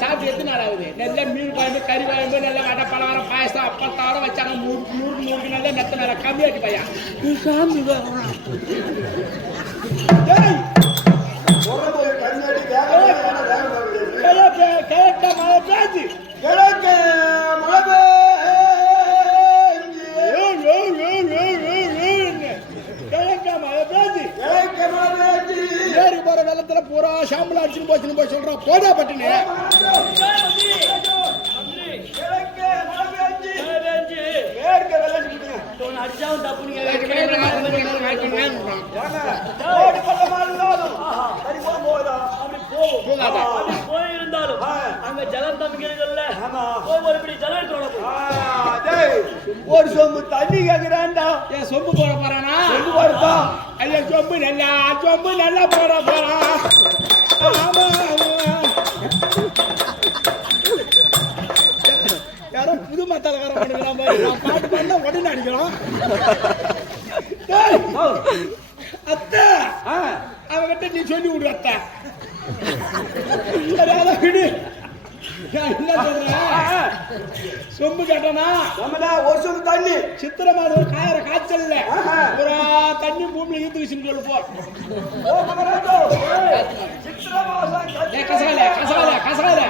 சாப்பிட்டு எத்தனை நாள் ஆகுது? நல்ல மீன் குழம்பு, கறி குழம்பு, நல்ல வடை பலகாரம், பாயசம், அப்பத்தோட வச்சாங்க. நூறு நல்ல மெத்த நேரம் கம்மியாச்சு பையன். கேட்ட மழை பேச்சு ஏறி போற வெள்ளத்துல பூரா சாம்பல் அடிச்சுன்னு போய் சொல்றான். போதா பட்டுன்னு அடிச்சாவும் தப்பு. போயிருந்தாலும் அங்க ஜலம் தம்பிக்கிறதுல ஒருபடி ஜலம் ஒரு சொம்பு தண்ணி கேக்குறான்டா. என் சொம்பு போட போறானா? சொம்பு போடுப்பா. ஐயா சொம்பு நல்லா போட போறான். யாரோ புது மத்தாலக்கார பண்ணுறான் பாரு. பாட்டு பண்ணா உடனே அடிக்கலாம். அத்தை அவகிட்ட நீ சொல்லி விடு. அத்தை விடு. என்ன சொல்ற? சொம்பு கேட்டனா ஒரு சொம்பு தண்ணி சித்திர மாதம் காயற காய்ச்சல் இல்ல ஒரு தண்ணி பூமியில ஈத்து வச்சுன்னு சொல்லு போ. கசகால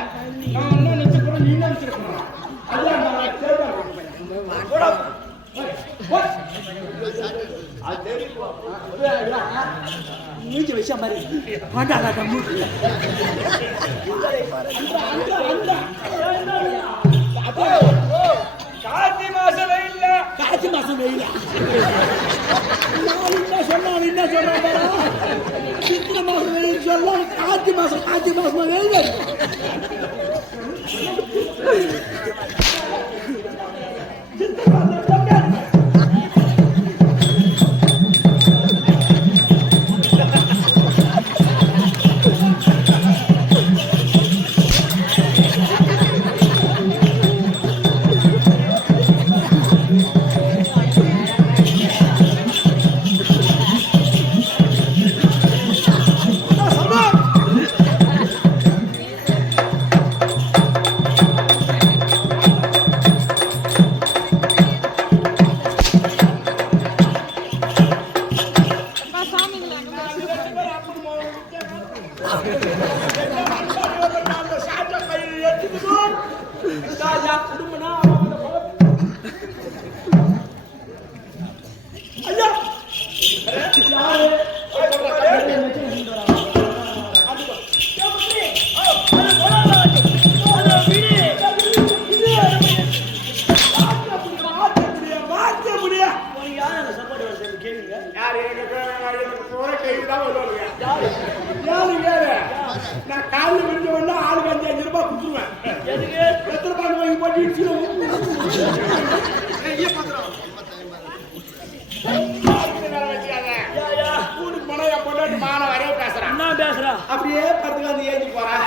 நான் இன்னும் நிச்சயம் நீ நினைச்சிருக்கணும். மூஞ்சி வச்ச மாதிரி கார்த்தி மாசம் வெயில்ல என்ன சொல்றான் சித்திர மாசம் வெயில் சொல்ல கார்த்தி மாசம் வெயில் நான் காலையில் விழுந்து வந்தா ஆளுக்கு 5,000 ரூபாய் கொடுத்துருவேன். எத்தனை பாட்டு வாங்கி போட்டு பொண்டாட்டி மான வரைய பேசுறான். என்ன பேசுறா? அப்படியே பத்துக்கு வந்து ஏஞ்சி போறான்.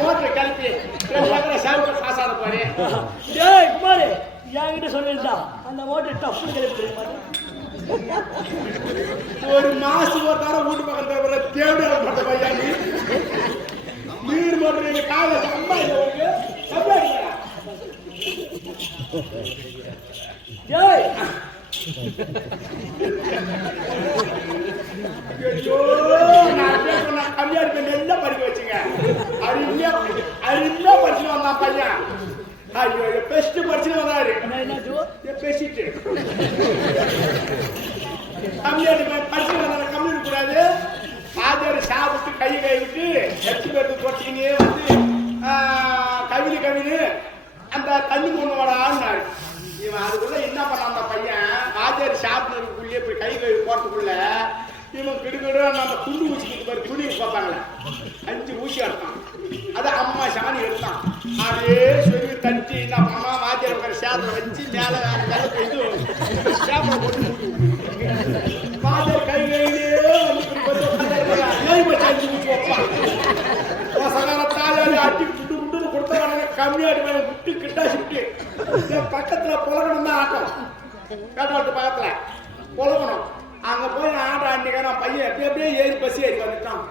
மோட்டரை கிளப்பி காசாத போறே. டேய் குமாரி என்கிட்ட சொல்லிருந்தா அந்த மோட்டர் டப்பு கிளப்பி ஒரு மாசம் ஒரு தரம் வீட்டு பக்கத்துல தேவையான பட்ட பையன் வீடு மோட்டர் எங்க கால அம்மா இல்ல கம்மியாரு எல்லாம் படிக்க வச்சுங்க. அருமையா படிச்சுட்டு வந்தான் பையன். ஐயோ பெஸ்ட் படிச்சுட்டு வந்தாரு. பேசிட்டு கம்மியாரு படிச்சுட்டு வந்தாரு. கம்மி கூடாது. ஆஜர் சாப்பிட்டு கை விட்டு எட்டு பேருக்கு தொட்டினே வந்து கவினு அந்த தண்ணி கொண்டு வர ஆளுனாரு. இவன் அதுக்குள்ள என்ன பண்ணான் அந்த பையன் ஆஜர் சாப்பிட்றதுக்குள்ளேயே போய் கை கழுவி போறதுக்குள்ள இவன் கிடுக்கிடு நம்ம துண்டு ஊசிக்கிட்டு போய் துணி பார்ப்பாங்களே 5 ஊசி எடுத்தான். அதை அம்மா சாணி எடுத்தான். அதே சொல்லி தட்டி என்ன அம்மா வாத்தியார் உட்கார சேரில் வச்சு மேலே இது சேப்பை போட்டு வாத்தியார் கை கையிலே அட்டி குண்டு குண்டுன்னு கொடுத்தவன கம்மியாடி மேலே விட்டு கிட்டா சுட்டு பக்கத்துல புலகணும் தான் ஆட்டம் கேட்டாட்டு பக்கத்துல புலகணும். அங்க போய் நான் ஆட்டம் ஆண்டிக்கான பையன் அப்படியே ஏறி பஸ் ஏறி வந்துட்டான்.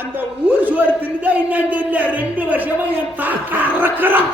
அந்த ஊர் சோறு தின்னுதான் என்னன்னு தெரியல 2 வருஷமா என் தாக்கா அறக்கிறான்.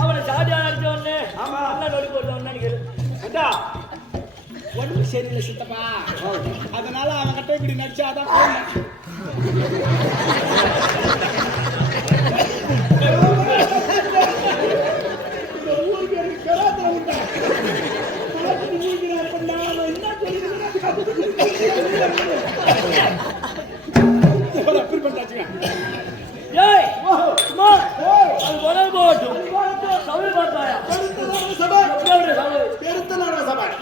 அவனை சாதியா அடிச்ச உடனே ஆமா நொடி போடுறவன் ஒண்ணு சரியில்லை சித்தப்பா, அதனால அவன் கிட்ட இப்படி நடிச்சாதான்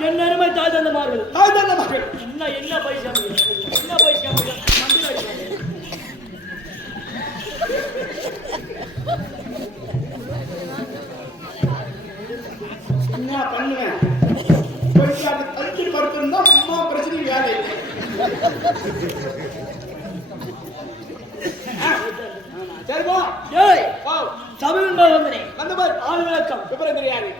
என் நேரமே தாய் தந்த மார்கள் என்ன பைசா என்ன பண்ணுவேன்? கல்வி படுத்திருந்தா அம்மா பிரச்சனை வேலை. சரிப்பா, சபையின் வந்தனே வந்து பாரு. ஆள் விளக்கம் விவரம் தெரியாது.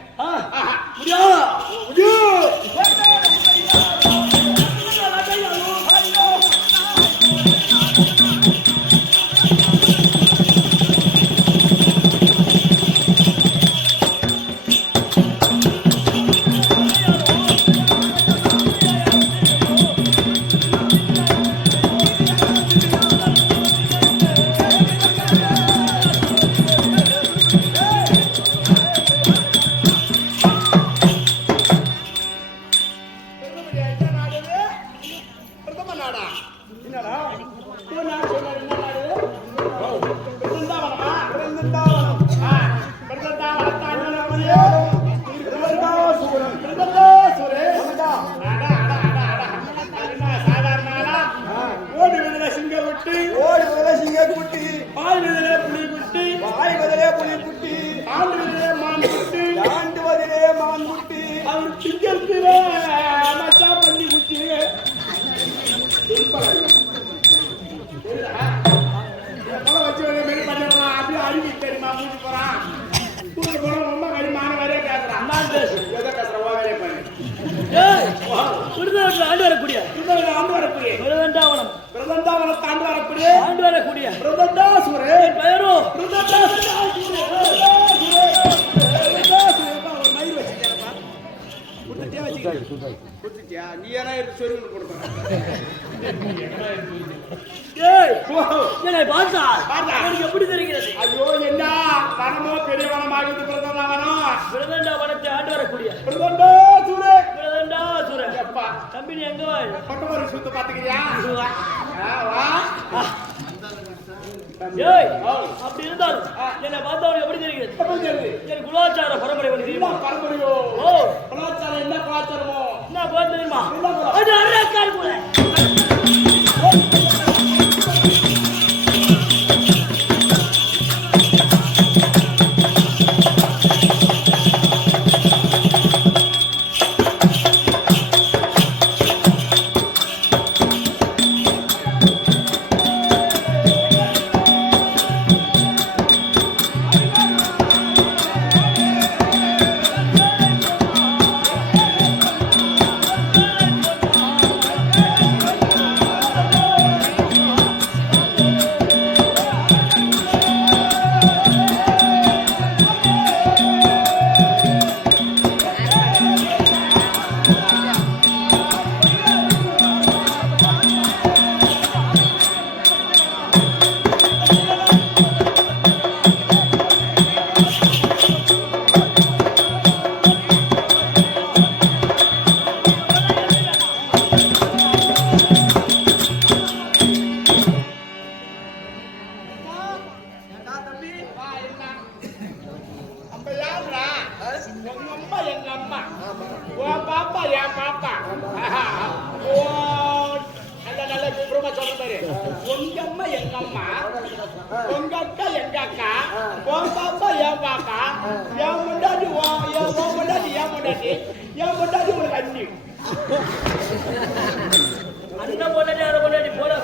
ஆண்டு வரக்கூடிய ஆண்டு வரக்கூடிய பெயரோ நீ ஏன்னா சொல்லி என்னை பார்த்தா எப்படி தெரிகிறது? ஐயோ, என்ன வனமோ பெரிய வனமாகுது. பிரதண்டா வனம், பிரதண்டா வனத்தை ஆண்டு வரக்கூடிய பிரதண்டா சூரே, பிரதண்டா சூரே. எப்பா தம்பி நீ எங்க வாய் பட்டு ஒரு சுத்த பாத்துக்கிறியா? அப்படி இருந்தாலும் என்னை பார்த்தவனுக்கு எப்படி தெரிகிறது? என் குலாச்சார பரம்பரை தெரியுமா? பரம்பரையோ? கலாச்சாரம் என்ன கலாச்சாரமோ? என்ன குலம் தெரியுமா? அது அரக்கால் குல. பாட்டு உங்க அம்மா எங்க அம்மா உங்க அக்கா எங்க அக்கா உன் பாப்பா என் பாப்பா என் முண்டாடி உன் முண்டாடி என் முண்டாடி என் முண்டாடி உனக்கு அண்ணி அண்ணன் பொண்டாட்டி அதை பொண்டாட்டி போடா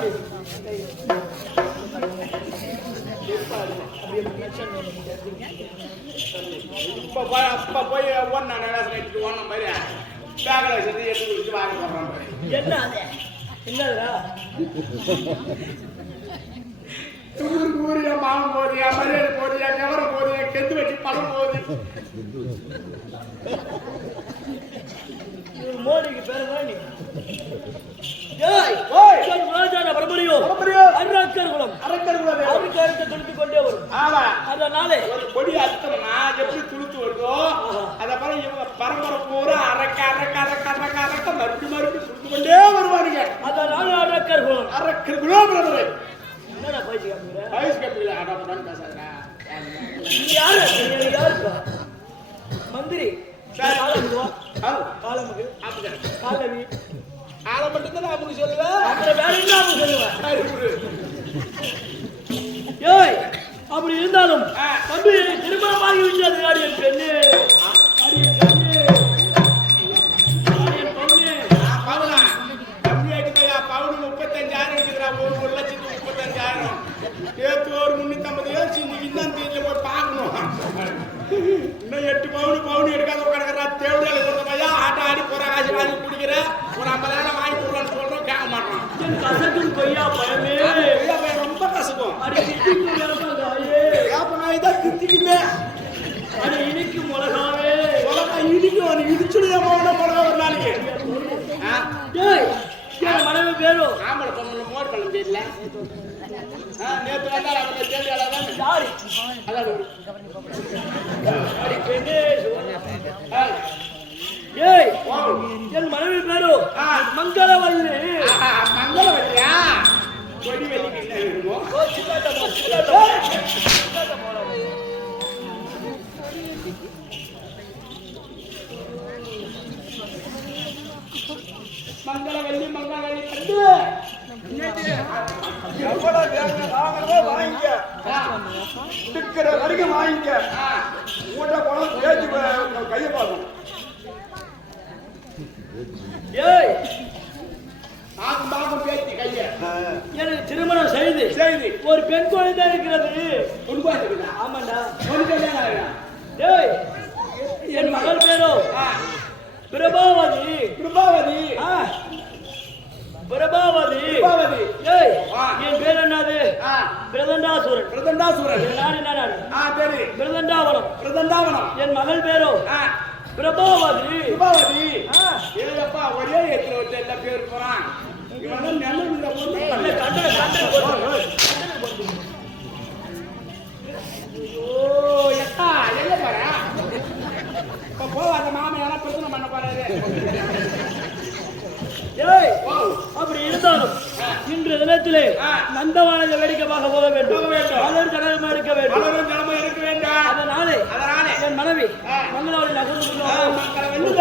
இப்ப போய் ஒன்னா நேரத்தில் ஒன்னும் மாதிரி பேக்கல வச்சு எடுத்து குடிச்சு வாங்கி போடுறான் என்ன அது என்னதுடா தூருக்கு ஊரியா மாமன் போதியா மரியாதை போதியா கவரம் போதியா கெந்து வச்சு பழம் போகுது மோடிக்கு பேரு மோடி கொடி அத்தனா எப்படி துளுத்து வருதோ அத பாரு இவங்க பரம்பரை பூரா அரக்க அரக்க அரக்க அரக்க அரக்க மறுபடி மறுபடி துளுத்து கொண்டே வருவானுங்க அதனால அரக்கர் குலம் அரக்கர் குலம் என்னடா பைசி காமிக்கிற பைசி காமிக்கல அடப்படான்னு பேசாதடா யாரு மந்திரி காலமுக்கு காலவி ஆளை மட்டும்தான் நான் உங்களுக்கு சொல்லுவேன் அப்புறம் வேற என்ன அவங்க சொல்லுவேன் ஏய் அப்படி இருந்தாலும் தம்பி திருமணம் ஆகி விட்டது அடியன் பெண்ணு அடியன் பெண்ணு அடியன் பொண்ணு பவுனா கம்மி ஆயிட்டு பவுனு 35,000 இருக்குதுடா 1,35,000 நேற்று ஒரு 350 இன்னைக்கு இன்னும் தேதியில போய் பார்க்கணும் இன்னும் 8 பவுன் எடுக்காத உட்காந்துக்கிறா தேவையான கொடுத்த பையா ஆட்ட ஆடி போற காசு வாங்கி குடிக்கிற ஒரு 50,000 வாங்கி கொடுக்கலான்னு சொல்றோம் கேட்க மாட்டான் கசக்கும் கொய்யா பயமே கொய்யா பையன் ரொம்ப கசக்கும் இதான் தித்திக்குமே அது இனிக்கும் மிளகாவே மிளகா இடிக்கும் இடிச்சுடுதா போன மிளகா ஒரு நாளைக்கு மனைவி பேரும் ஆம்பளை பொண்ணு மோர் பழம் தெரியல நேற்று வந்தால் அவங்க தேவையாளர் யாரு ஏய் என் மனைவி பேரும் மங்களவல்லி மங்களவல்லியா கொடி வெள்ளிக்கு என்ன இருக்குமோ மங்களவல்லி மங்களவல்லி கண்டு எவ்வளவு வாங்கவே வாங்கிக்க இருக்கிற வரைக்கும் வாங்கிக்க ஊட்ட போனோம் பேச்சு கையை பார்க்கணும் ஏய் பாக்கும் பேச்சு கைய எனக்கு திருமணம் செய்து ஒரு பெண் குழந்தை இருக்கிறது பொன் குழந்தை ஆமாண்டா பொன் கல்யாணம் ஏய் என் மகள் பேரோ பிரபாவதி பிரபாவதி பிரபாவதி ஏய் என் பேர் என்னது பிரதண்டாசுரன் நாடு என்ன நாடு சரி பிரதண்டாவனம் என் மகள் பேரோ பிரபாவதி ஏப்பா ஒரே எத்தனை வச்சு எல்லா பேர் போறான் இவன் நல்ல எங்க போற இப்ப போவாத மாமையான பிரச்சனை பண்ண போறாரு ஏய் அப்படி இருந்தாலும் இன்று தினத்திலே நந்தவானத்தை வேடிக்கை பார்க்க போக வேண்டும் பலர் ஜனமா இருக்க வேண்டும் அதனாலே என் மனைவி மங்களாவளி நகர்ந்து